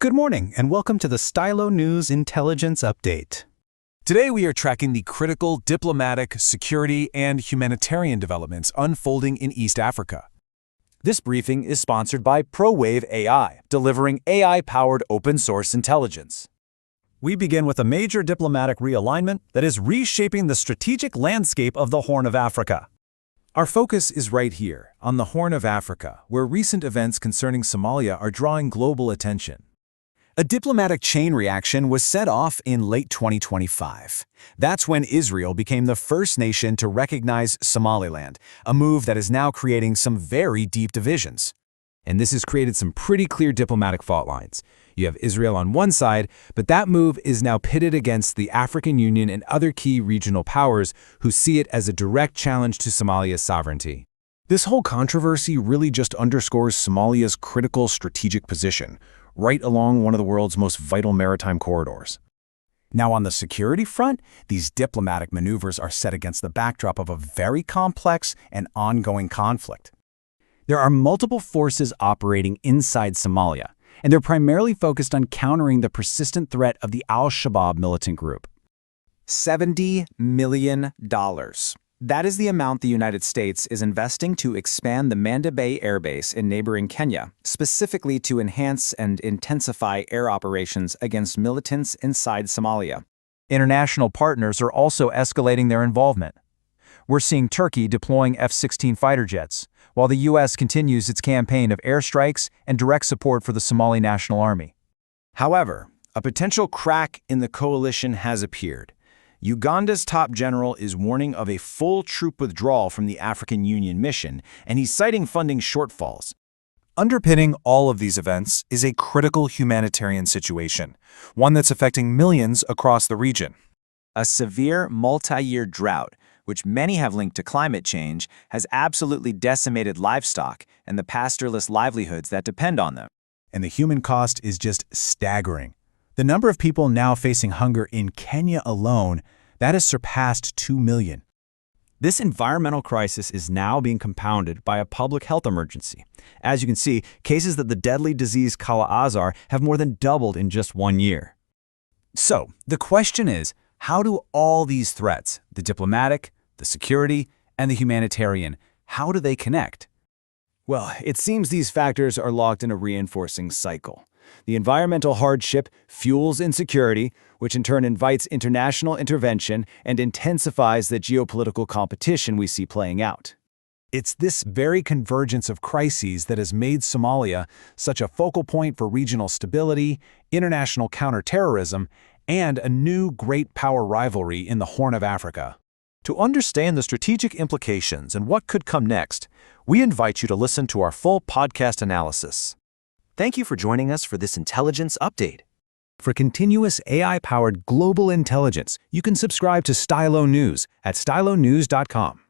Good morning, and welcome to the Stylo News Intelligence Update. Today we are tracking the critical diplomatic, security, and humanitarian developments unfolding in East Africa. This briefing is sponsored by ProWave AI, delivering AI-powered open-source intelligence. We begin with a major diplomatic realignment that is reshaping the strategic landscape of the Horn of Africa. Our focus is right here, on the Horn of Africa, where recent events concerning Somalia are drawing global attention. A diplomatic chain reaction was set off in late 2025. That's when Israel became the first nation to recognize Somaliland, a move that is now creating some very deep divisions. And this has created some pretty clear diplomatic fault lines. You have Israel on one side, but that move is now pitted against the African Union and other key regional powers who see it as a direct challenge to Somalia's sovereignty. This whole controversy really just underscores Somalia's critical strategic position, right along one of the world's most vital maritime corridors. Now, on the security front, these diplomatic maneuvers are set against the backdrop of a very complex and ongoing conflict. There are multiple forces operating inside Somalia, and they're primarily focused on countering the persistent threat of the al-Shabaab militant group. $70 million. That is the amount the United States is investing to expand the Manda Bay airbase in neighboring Kenya, specifically to enhance and intensify air operations against militants inside Somalia. International partners are also escalating their involvement. We're seeing Turkey deploying F-16 fighter jets, while the U.S. continues its campaign of airstrikes and direct support for the Somali National Army. However, a potential crack in the coalition has appeared. Uganda's top general is warning of a full troop withdrawal from the African Union mission, and he's citing funding shortfalls. Underpinning all of these events is a critical humanitarian situation, one that's affecting millions across the region. A severe multi-year drought, which many have linked to climate change, has absolutely decimated livestock and the pastoralist livelihoods that depend on them. And the human cost is just staggering. The number of people now facing hunger in Kenya alone, that has surpassed 2 million. This environmental crisis is now being compounded by a public health emergency. As you can see, cases of the deadly disease Kala-Azar have more than doubled in just 1 year. So, the question is, how do all these threats, the diplomatic, the security, and the humanitarian, how do they connect? Well, it seems these factors are locked in a reinforcing cycle. The environmental hardship fuels insecurity, which in turn invites international intervention and intensifies the geopolitical competition we see playing out. It's this very convergence of crises that has made Somalia such a focal point for regional stability, international counterterrorism, and a new great power rivalry in the Horn of Africa. To understand the strategic implications and what could come next, we invite you to listen to our full podcast analysis. Thank you for joining us for this intelligence update. For continuous AI-powered global intelligence, you can subscribe to Stylo News at stylonews.com.